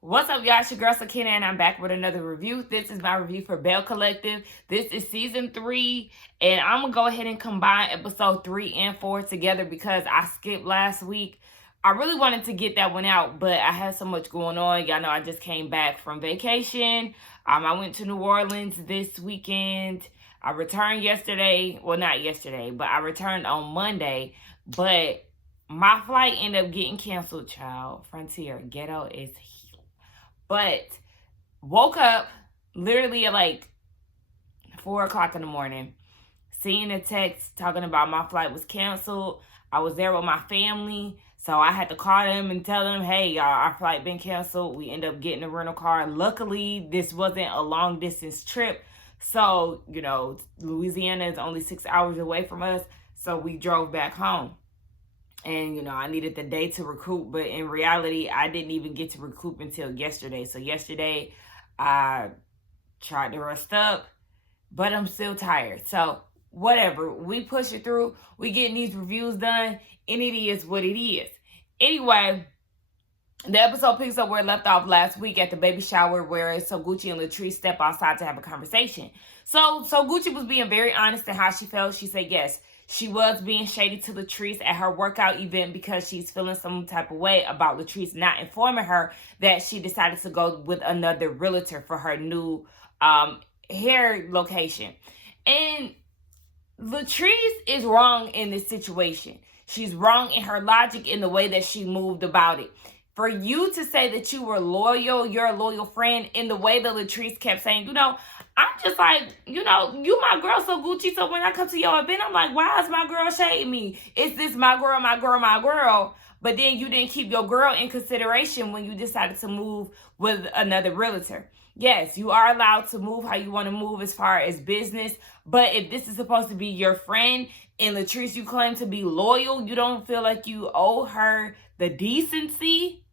What's up, y'all? It's your girl Sakina, and I'm back with another review. This is my review for Belle Collective. This is season 3, and I'm gonna go ahead and combine episode 3 and 4 together because I skipped last week. I really wanted to get that one out, but I had so much going on. Y'all know I just came back from vacation. I went to New Orleans this weekend. I returned yesterday. Well, not yesterday, but I returned on Monday. But my flight ended up getting canceled, child. Frontier Ghetto is here. But woke up literally at like 4 o'clock in the morning, seeing a text talking about my flight was canceled. I was there with my family, so I had to call them and tell them, hey, y'all, our flight been canceled. We ended up getting a rental car. Luckily, this wasn't a long distance trip. So, Louisiana is only 6 hours away from us. So we drove back home. And, I needed the day to recoup. But in reality, I didn't even get to recoup until yesterday. So yesterday, I tried to rest up, but I'm still tired. So whatever. We push it through. We getting these reviews done. And it is what it is. Anyway, the episode picks up where it left off last week at the baby shower where So Gucci and Latrice step outside to have a conversation. So Gucci was being very honest in how she felt. She said, yes, she was being shady to Latrice at her workout event because she's feeling some type of way about Latrice not informing her that she decided to go with another realtor for her new hair location. And Latrice is wrong in this situation. She's wrong in her logic in the way that she moved about it. For you to say that you were loyal, you're a loyal friend, in the way that Latrice kept saying, I'm just like, you my girl, So Gucci. So when I come to your event, I'm like, why is my girl shading me? Is this my girl, my girl, my girl? But then you didn't keep your girl in consideration when you decided to move with another realtor. Yes, you are allowed to move how you want to move as far as business. But if this is supposed to be your friend and Latrice, you claim to be loyal, you don't feel like you owe her the decency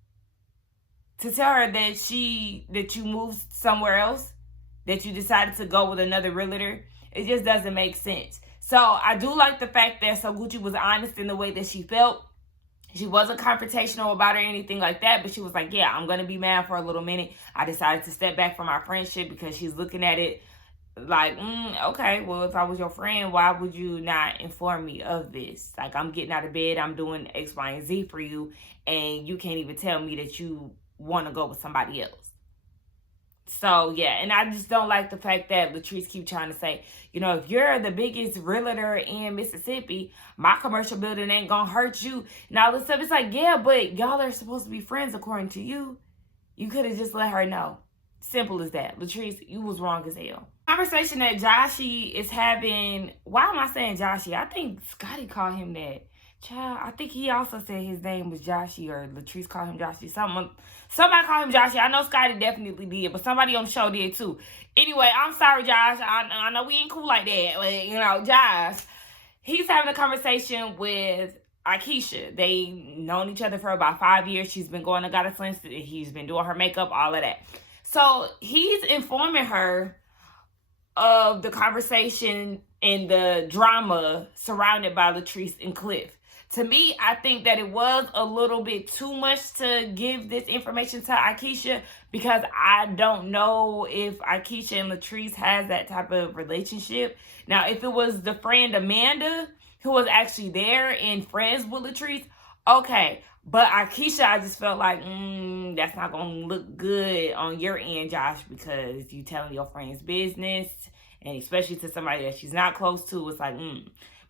to tell her that you moved somewhere else, that you decided to go with another realtor. It just doesn't make sense. So I do like the fact that So Gucci was honest in the way that she felt. She wasn't confrontational about it or anything like that, but she was like, yeah, I'm going to be mad for a little minute. I decided to step back from our friendship because she's looking at it like, okay, well, if I was your friend, why would you not inform me of this? Like, I'm getting out of bed, I'm doing X, Y, and Z for you, and you can't even tell me that you want to go with somebody else. So, yeah, and I just don't like the fact that Latrice keep trying to say, if you're the biggest realtor in Mississippi, my commercial building ain't going to hurt you. And all this stuff, it's like, yeah, but y'all are supposed to be friends according to you. You could have just let her know. Simple as that. Latrice, you was wrong as hell. Conversation that Joshy is having. Why am I saying Joshy? I think Scotty called him that. Child, I think he also said his name was Joshy, or Latrice called him Joshy. Somebody called him Joshy. I know Scotty definitely did, but somebody on the show did too. Anyway, I'm sorry, Josh. I know we ain't cool like that. But, Josh, he's having a conversation with Akeisha. They known each other for about 5 years. She's been going to Goddess Lens. He's been doing her makeup, all of that. So he's informing her of the conversation and the drama surrounded by Latrice and Cliff. To me, I think that it was a little bit too much to give this information to Akeisha, because I don't know if Akeisha and Latrice has that type of relationship. Now, if it was the friend Amanda who was actually there and friends with Latrice, okay. But Akeisha, I just felt like, that's not going to look good on your end, Josh, because you telling your friend's business, and especially to somebody that she's not close to, it's like,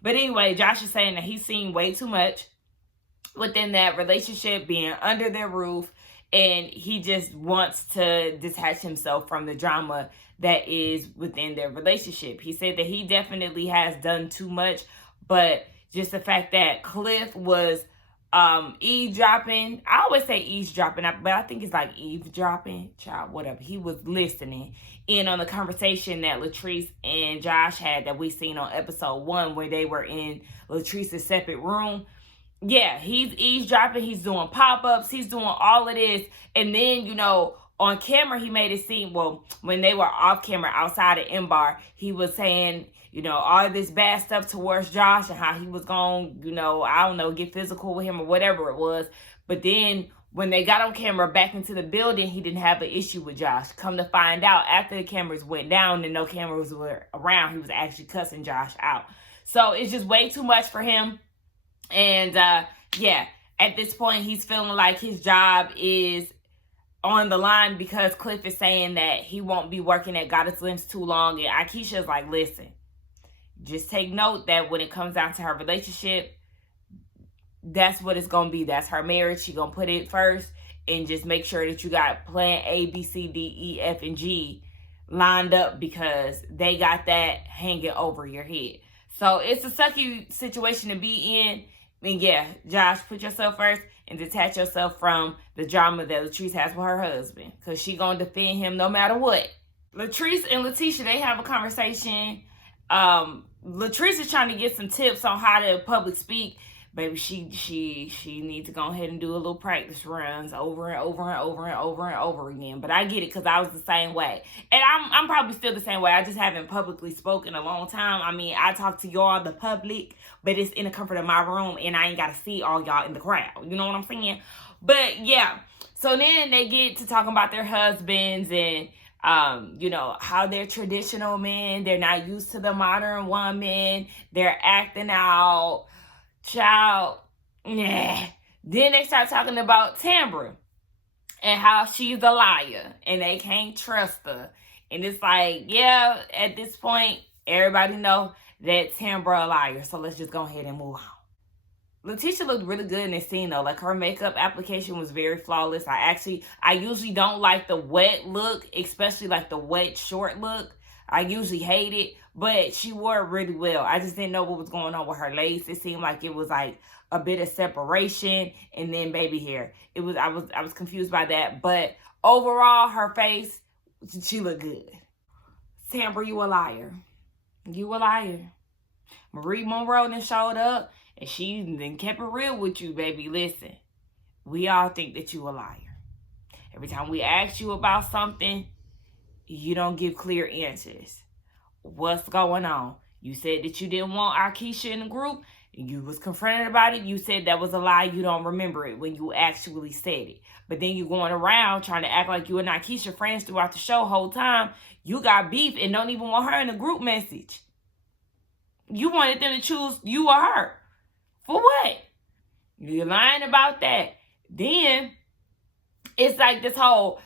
But anyway, Josh is saying that he's seen way too much within that relationship, being under their roof, and he just wants to detach himself from the drama that is within their relationship. He said that he definitely has done too much, but just the fact that Cliff was eavesdropping. I always say eavesdropping, but I think it's like eavesdropping, child, whatever. He was listening in on the conversation that Latrice and Josh had that we seen on episode 1, where they were in Latrice's separate room. Yeah, he's eavesdropping. He's doing pop-ups. He's doing all of this. And then, on camera, he made it seem, well, when they were off camera outside of M-Bar, he was saying, all this bad stuff towards Josh and how he was going, I don't know, get physical with him or whatever it was. But then when they got on camera back into the building, he didn't have an issue with Josh. Come to find out, after the cameras went down and no cameras were around, he was actually cussing Josh out. So it's just way too much for him. And yeah, at this point, he's feeling like his job is on the line because Cliff is saying that he won't be working at Goddess Lens too long. And Akeisha's like, listen, just take note that when it comes down to her relationship, that's what it's going to be. That's her marriage. She's going to put it first, and just make sure that you got plan A, B, C, D, E, F, and G lined up, because they got that hanging over your head. So it's a sucky situation to be in. And yeah, Josh, put yourself first and detach yourself from the drama that Latrice has with her husband, because she going to defend him no matter what. Latrice and Letitia, they have a conversation. Latrice is trying to get some tips on how to public speak. Baby, she needs to go ahead and do a little practice runs over and over and over and over and over again. But I get it, because I was the same way. And I'm probably still the same way. I just haven't publicly spoken in a long time. I mean, I talk to y'all, the public, but it's in the comfort of my room, and I ain't got to see all y'all in the crowd. You know what I'm saying? But yeah, so then they get to talking about their husbands and, you know, how they're traditional men. They're not used to the modern woman. They're acting out. Child, nah. Then they start talking about Tambra and how she's a liar and they can't trust her. And it's like, yeah, at this point, everybody know that Tambra a liar. So let's just go ahead and move on. Letitia looked really good in this scene though. Like, her makeup application was very flawless. I usually don't like the wet look, especially like the wet short look. I usually hate it, but she wore it really well. I just didn't know what was going on with her lace. It seemed like it was like a bit of separation and then baby hair. I was confused by that, but overall, her face, she looked good. Tambra, you a liar. You a liar. Marie Monroe then showed up and she then kept it real with you, baby. Listen, we all think that you a liar. Every time we ask you about something, you don't give clear answers. What's going on? You said that you didn't want Akeisha in the group. You was confronted about it. You said that was a lie. You don't remember it when you actually said it. But then you going around trying to act like you and Akeisha friends throughout the show whole time. You got beef and don't even want her in the group message. You wanted them to choose you or her. For what? You're lying about that. Then it's like this whole,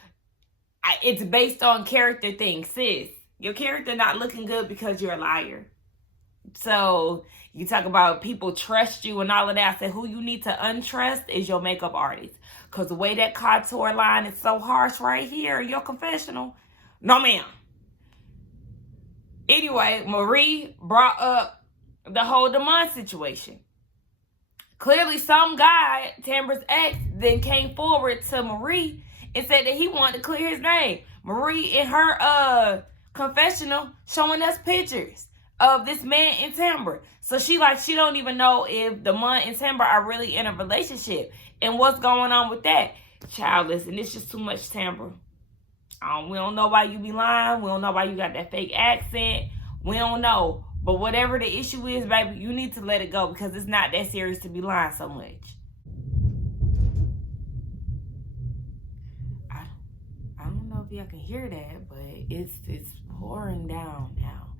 it's based on character thing. Sis, your character not looking good because you're a liar. So you talk about people trust you and all of that. I said, who you need to untrust is your makeup artist. Because the way that contour line is so harsh right here, your confessional. No, ma'am. Anyway, Marie brought up the whole Damon situation. Clearly, some guy, Tambra's ex, then came forward to Marie and said that he wanted to clear his name. Marie in her confessional showing us pictures of this man and Tambra. So she don't even know if Damon and Tambra are really in a relationship and what's going on with that. Child, listen, it's just too much, Tambra. We don't know why you be lying. We don't know why you got that fake accent. We don't know. But whatever the issue is, baby, you need to let it go because it's not that serious to be lying so much. I don't know if y'all can hear that, but it's pouring down now.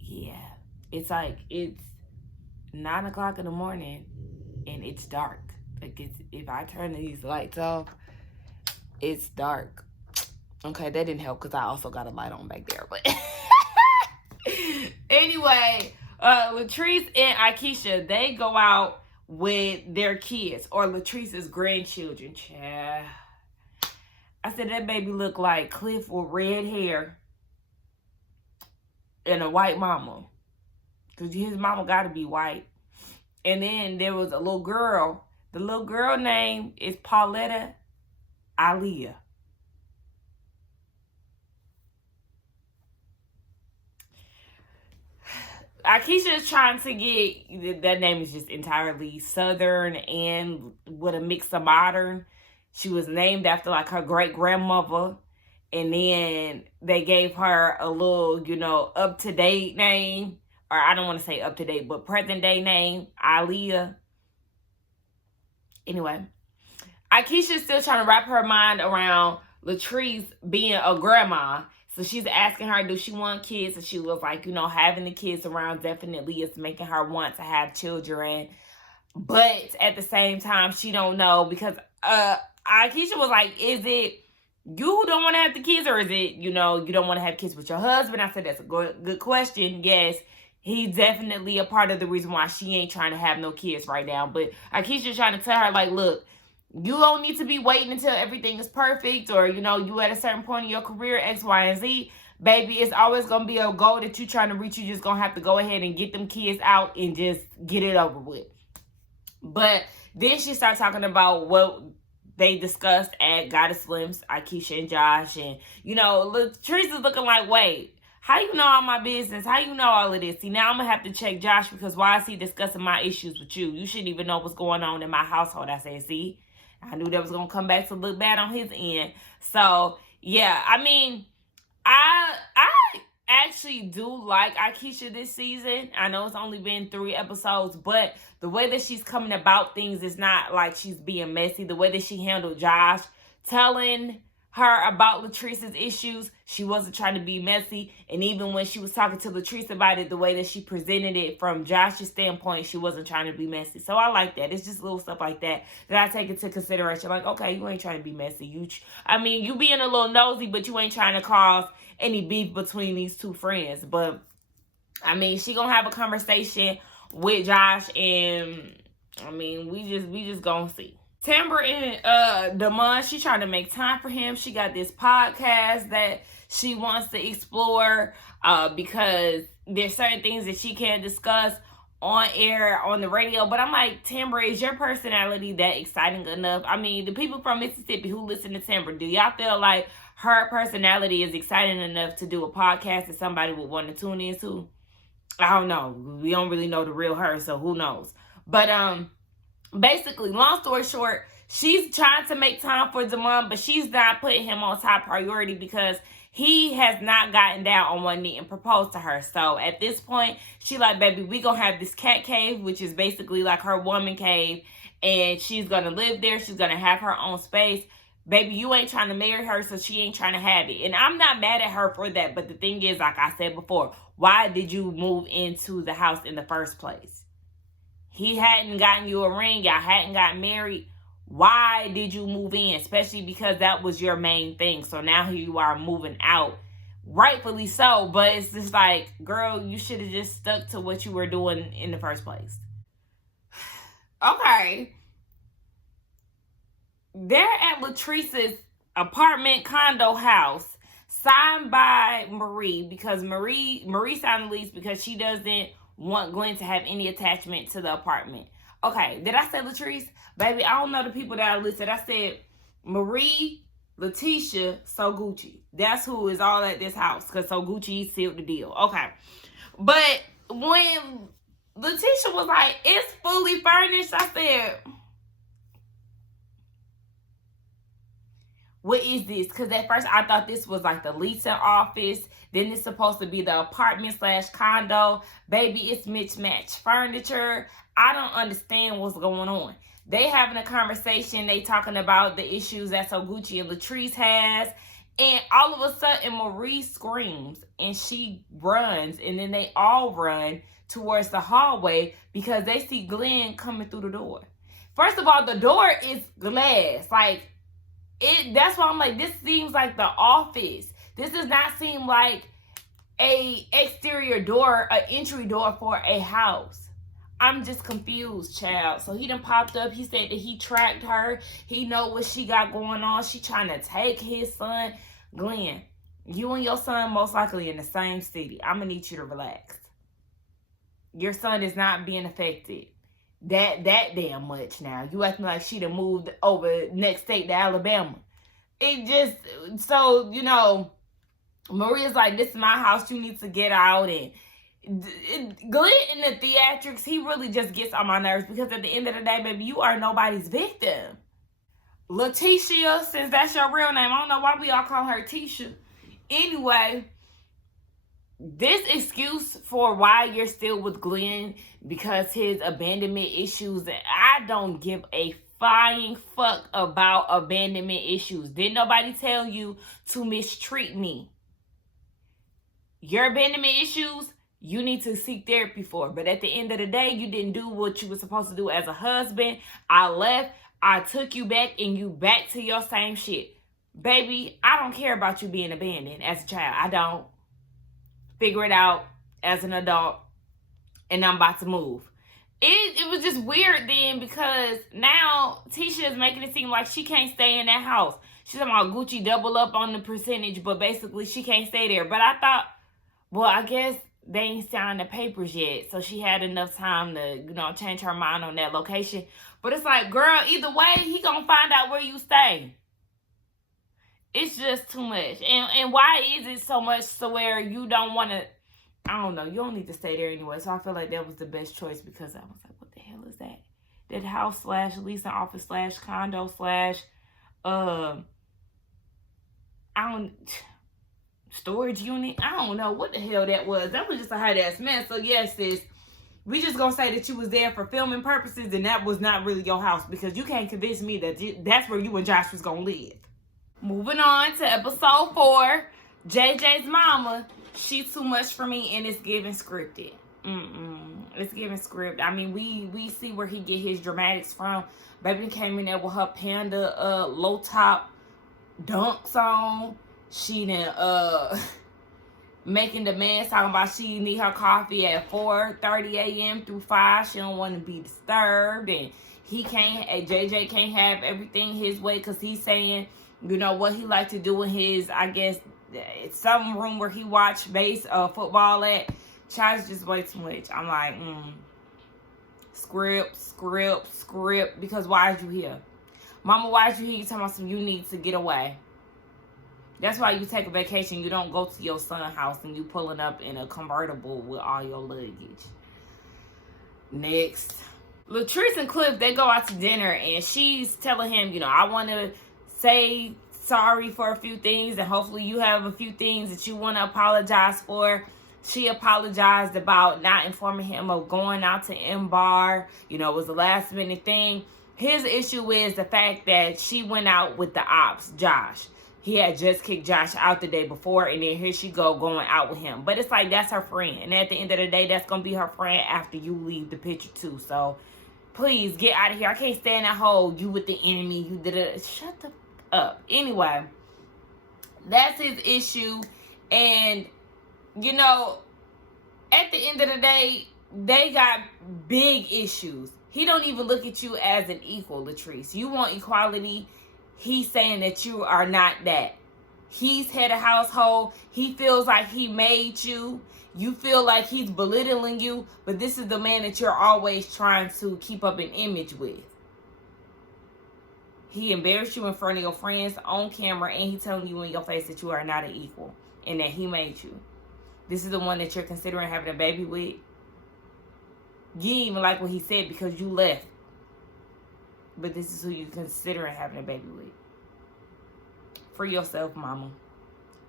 Yeah. It's like it's 9 o'clock in the morning and it's dark. Like, if I turn these lights off, it's dark. Okay, that didn't help because I also got a light on back there, but anyway, Latrice and Akeisha, they go out with their kids or Latrice's grandchildren. Child. I said that baby looked like Cliff with red hair and a white mama. Because his mama got to be white. And then there was a little girl. The little girl name is Pauletta Aliyah. Akeisha is trying to get, that name is just entirely Southern and with a mix of modern. She was named after like her great grandmother. And then they gave her a little, up-to-date name. Or I don't want to say up-to-date, but present-day name, Aliyah. Anyway, Akeisha's still trying to wrap her mind around Latrice being a grandma. So she's asking her, do she want kids? And she was like, having the kids around definitely is making her want to have children. But at the same time, she don't know because Akeisha was like, is it you who don't want to have the kids, or is it, you don't want to have kids with your husband? I said, that's a good question. Yes, he's definitely a part of the reason why she ain't trying to have no kids right now. But Akeisha trying to tell her, like, look, you don't need to be waiting until everything is perfect, or, you at a certain point in your career, X, Y, and Z. Baby, it's always going to be a goal that you're trying to reach. You just going to have to go ahead and get them kids out and just get it over with. But then she started talking about what they discussed at Goddess Slim's, Akeisha and Josh. And, Latrice is looking like, wait, how you know all my business? How you know all of this? See, now I'm going to have to check Josh, because why is he discussing my issues with you? You shouldn't even know what's going on in my household. I said, see, I knew that was going to come back to look bad on his end. So, yeah, I mean, I actually do like Akeisha this season. I know it's only been 3 episodes, but the way that she's coming about things is not like she's being messy. The way that she handled Josh, telling her about Latrice's issues, she wasn't trying to be messy. And even when she was talking to Latrice about it, the way that she presented it from Josh's standpoint, she wasn't trying to be messy. So I like that. It's just little stuff like that I take into consideration. Like, okay, you ain't trying to be messy. You being a little nosy, but you ain't trying to cause any beef between these two friends. But she gonna have a conversation with Josh, and we just gonna see. Timber and Damon, she trying to make time for him. She got this podcast that she wants to explore because there's certain things that she can't discuss on air, on the radio. But I'm like, Timber, is your personality that exciting enough? The people from Mississippi who listen to Timber, do y'all feel like her personality is exciting enough to do a podcast that somebody would want to tune into? I don't know. We don't really know the real her, so who knows? But basically, long story short, she's trying to make time for Damon, but she's not putting him on top priority because he has not gotten down on one knee and proposed to her. So at this point, she like, baby, we gonna have this cat cave, which is basically like her woman cave, and she's gonna live there. She's gonna have her own space. Baby, you ain't trying to marry her, so she ain't trying to have it. And I'm not mad at her for that, but the thing is, like I said before, why did you move into the house in the first place? He hadn't gotten you a ring. Y'all hadn't gotten married. Why did you move in? Especially because that was your main thing. So now here you are moving out. Rightfully so. But it's just like, girl, you should have just stuck to what you were doing in the first place. Okay. They're at Latrice's apartment condo house, signed by Marie, because Marie signed the lease because she doesn't want Glenn to have any attachment to the apartment. Okay, did I say Latrice? Baby, I don't know the people that are listed. I said Marie, Letitia, So Gucci. That's who is all at this house, because So Gucci sealed the deal. Okay. But when Letitia was like, it's fully furnished, I said, what is this? Because at first I thought this was like the leasing office. Then it's supposed to be the apartment / condo. Baby, it's mismatched furniture. I don't understand what's going on. They having a conversation. They talking about the issues that So Gucci and Latrice has. And all of a sudden, Marie screams and she runs. And then they all run towards the hallway because they see Glenn coming through the door. First of all, the door is glass. Like, that's why I'm like, this seems like the office. This does not seem like a exterior door, an entry door for a house. I'm just confused, child. So he done popped up. He said that he tracked her. He know what she got going on. She trying to take his son. Glenn, you and your son most likely in the same city. I'm going to need you to relax. Your son is not being affected that damn much now. You acting like she done moved over next state to Alabama. It just, so, Maria's like, this is my house. You need to get out. And Glenn in the theatrics, he really just gets on my nerves because at the end of the day, baby, you are nobody's victim. Letitia, since that's your real name, I don't know why we all call her Tisha. Anyway, this excuse for why you're still with Glenn because his abandonment issues, I don't give a flying fuck about abandonment issues. Didn't nobody tell you to mistreat me? Your abandonment issues, you need to seek therapy for. But at the end of the day, you didn't do what you were supposed to do as a husband. I left. I took you back, and you back to your same shit. Baby, I don't care about you being abandoned as a child. I don't. Figure it out as an adult, and I'm about to move. It was just weird then, because now Tisha is making it seem like she can't stay in that house. She's talking about Gucci double up on the percentage, but basically she can't stay there. But I thought, well, I guess they ain't signed the papers yet, so she had enough time to, change her mind on that location. But it's like, girl, either way, he gonna find out where you stay. It's just too much. And why is it so much to where you don't want to, I don't know, you don't need to stay there anyway. So I feel like that was the best choice, because I was like, what the hell is that? That house / leasing office / condo / storage unit. I don't know what the hell that was. That was just a hot ass mess. So yes, sis, we just gonna say that you was there for filming purposes, and that was not really your house, because you can't convince me that that's where you and Josh was gonna live. Moving on to episode 4, JJ's mama. She's too much for me, and it's giving scripted. It's giving script. I mean, we see where he get his dramatics from. Baby came in there with her panda low top dunks on. She done making demands, talking about she need her coffee at 4:30 a.m. through 5. She don't want to be disturbed, and JJ can't have everything his way, because he's saying, what he like to do in his, I guess, it's some room where he watch football at. Child's just way too much. I'm like, script, because why is you here? Mama, why is you here? You talking about you need to get away. That's why you take a vacation. You don't go to your son's house and you pulling up in a convertible with all your luggage. Next. Latrice and Cliff, they go out to dinner, and she's telling him, I want to say sorry for a few things, and hopefully you have a few things that you want to apologize for. She apologized about not informing him of going out to M-Bar. It was a last minute thing. His issue is the fact that she went out with the ops, Josh. He had just kicked Josh out the day before, and then here she going out with him. But it's like, that's her friend. And at the end of the day, that's going to be her friend after you leave the picture too. So please get out of here. I can't stand that whole, you with the enemy, you did it. Shut the up. Anyway, that's his issue. And, at the end of the day, they got big issues. He don't even look at you as an equal, Latrice. You want equality. He's saying that you are not that. He's head of household. He feels like he made you. You feel like he's belittling you. But this is the man that you're always trying to keep up an image with. He embarrassed you in front of your friends on camera, and he telling you in your face that you are not an equal and that he made you. This is the one that you're considering having a baby with. You didn't even like what he said because you left. But this is who you're considering having a baby with. Free yourself, mama.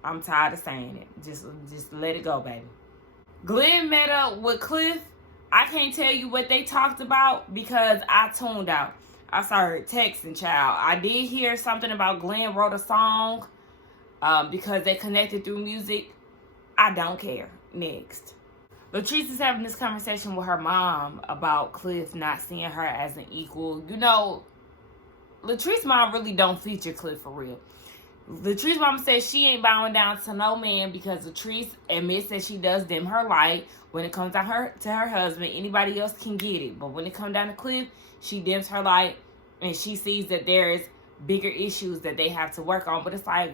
I'm tired of saying it. Just let it go, baby. Glenn met up with Cliff. I can't tell you what they talked about because I tuned out. I started texting, child. I did hear something about Glenn wrote a song because they connected through music. I don't care. Next. Latrice is having this conversation with her mom about Cliff not seeing her as an equal. Latrice's mom really don't feature Cliff for real. Latrice's mom says she ain't bowing down to no man because Latrice admits that she does dim her light when it comes to her husband. Anybody else can get it. But when it comes down to Cliff, she dims her light and she sees that there's bigger issues that they have to work on. But it's like,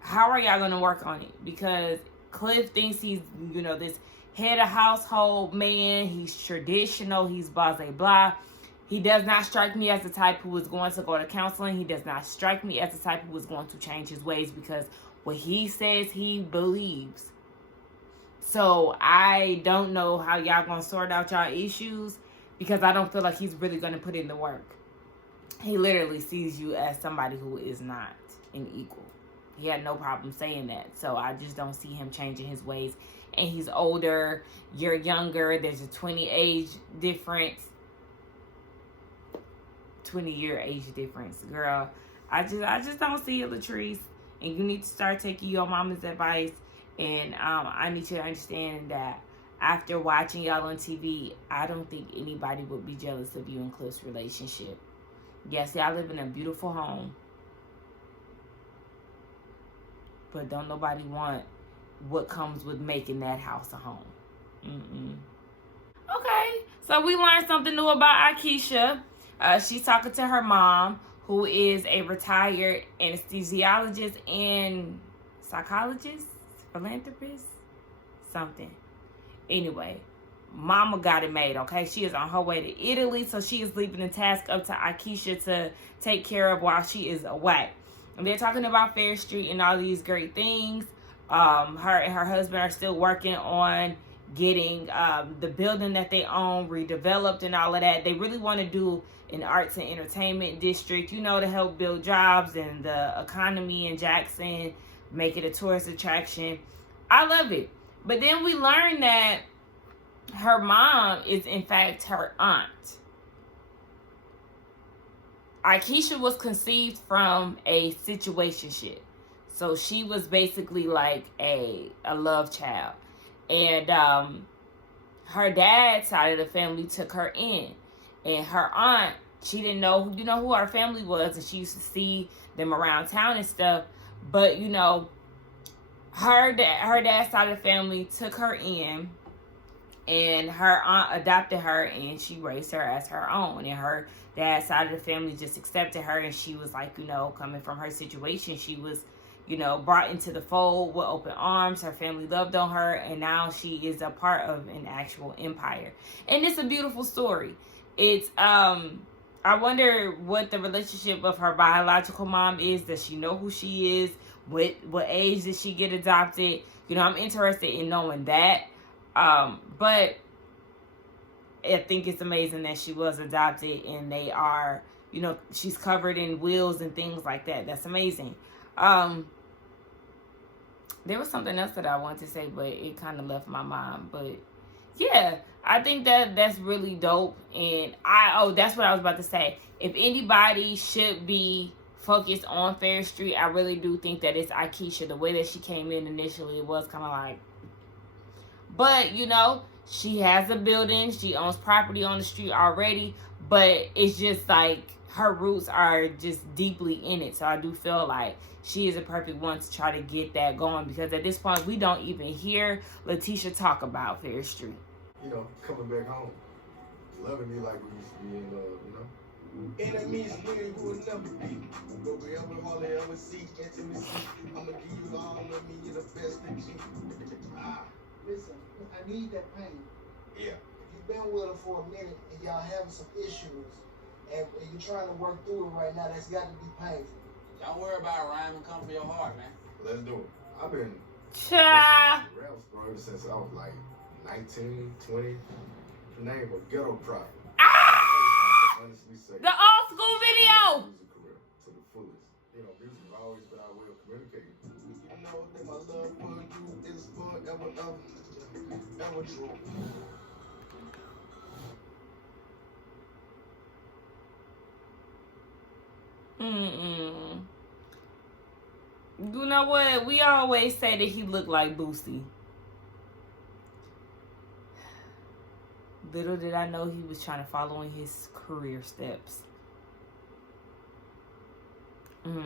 how are y'all going to work on it? Because Cliff thinks he's, this head of household man. He's traditional. He's blah, blah, blah. He does not strike me as the type who is going to go to counseling. He does not strike me as the type who is going to change his ways because what he says he believes. So I don't know how y'all going to sort out y'all issues because I don't feel like he's really going to put in the work. He literally sees you as somebody who is not an equal. He had no problem saying that. So I just don't see him changing his ways. And he's older. You're younger. There's a 20 age difference. 20-year age difference, girl. I just don't see it, Latrice. And you need to start taking your mama's advice. And I need you to understand that after watching y'all on TV, I don't think anybody would be jealous of you and Cliff's relationship. Yes, y'all live in a beautiful home, but don't nobody want what comes with making that house a home. Okay, so we learned something new about Akeisha. She's talking to her mom, who is a retired anesthesiologist and psychologist, philanthropist, something. Anyway, mama got it made, okay? She is on her way to Italy, so she is leaving the task up to Akeisha to take care of while she is away. And they're talking about Fair Street and all these great things. Her and her husband are still working on getting the building that they own redeveloped and all of that. They really want to do an arts and entertainment district, you know, to help build jobs and the economy in Jackson, make it a tourist attraction. I love it. But then we learned that her mom is in fact her aunt. Akeisha was conceived from a situationship. So she was basically like a love child. And her dad's side of the family took her in. And her aunt, she didn't know, who our family was. And she used to see them around town and stuff. But, her dad's side of the family took her in. And her aunt adopted her and she raised her as her own. And her dad's side of the family just accepted her. And she was like, coming from her situation, she was, brought into the fold with open arms. Her family loved on her. And now she is a part of an actual empire. And it's a beautiful story. It's, I wonder what the relationship of her biological mom is. Does she know who she is? What age did she get adopted? I'm interested in knowing that. But I think it's amazing that she was adopted and they are, she's covered in wills and things like that. That's amazing. There was something else that I wanted to say, but it kind of left my mind. But yeah, I think that's really dope. And that's what I was about to say. If anybody should be focused on Fair Street, I really do think that it's Akeisha. The way that she came in initially, it was kind of like, but, she has a building. She owns property on the street already. But it's just like her roots are just deeply in it. So I do feel like she is a perfect one to try to get that going. Because at this point, we don't even hear Letitia talk about Fair Street. Coming back home. Loving me like we used to be in love, Enemies where you will never be. But wherever hardly ever see intimacy. I'ma give you all of me, you're the best that you. Listen, I need that pain. Yeah. If you've been with her for a minute and y'all having some issues and you're trying to work through it right now, that's got to be painful. Don't worry about it, Ryan. Come for your heart, man. Let's do it. I've been Cha. rap ever since I was like 19, 20. The name of Ghetto Prophet. Honestly say, The old school video. Music career to the fullest. Music has always been our way of communicating. You know that my love for you is forever, ever true. You know what? We always say that he looked like Boosie. Little did I know he was trying to follow in his career steps. Tell me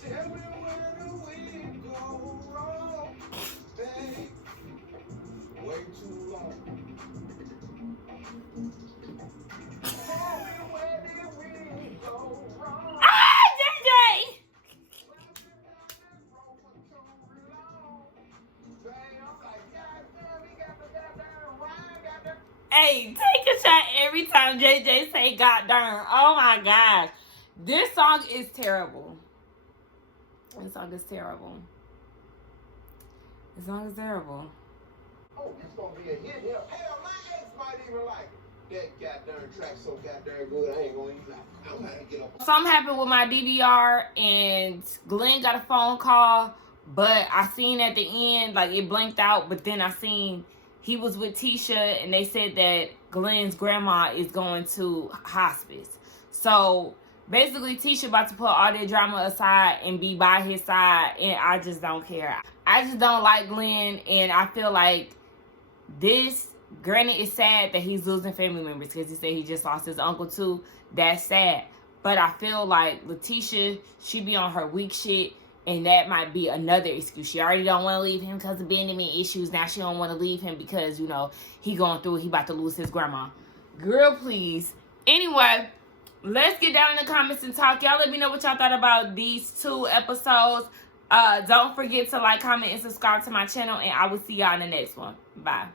where do we go wrong, babe? Way too long. Tell me where did we go wrong? JJ! Hey, take a shot every time JJ say God darn. Oh my gosh. This song is terrible. This song is terrible. This song is terrible. Oh, this gonna be a hit here. Hell, my ex might even like that goddamn track so goddamn good. I ain't gonna even like. I'm gonna get up. Something happened with my DVR and Glenn got a phone call, but I seen at the end, like it blinked out, but then I seen he was with Tisha, and they said that Glenn's grandma is going to hospice. So basically, Tisha about to put all that drama aside and be by his side, and I just don't care. I just don't like Glenn, and I feel like this, granted, it's sad that he's losing family members because he said he just lost his uncle too. That's sad. But I feel like Letitia, she be on her weak shit, and that might be another excuse. She already don't want to leave him because of abandonment issues. Now she don't want to leave him because, you know, he going through it. He about to lose his grandma. Girl, please. Anyway, let's get down in the comments and talk. Y'all let me know what y'all thought about these 2 episodes. Don't forget to like, comment, and subscribe to my channel, and I will see y'all in the next one. Bye.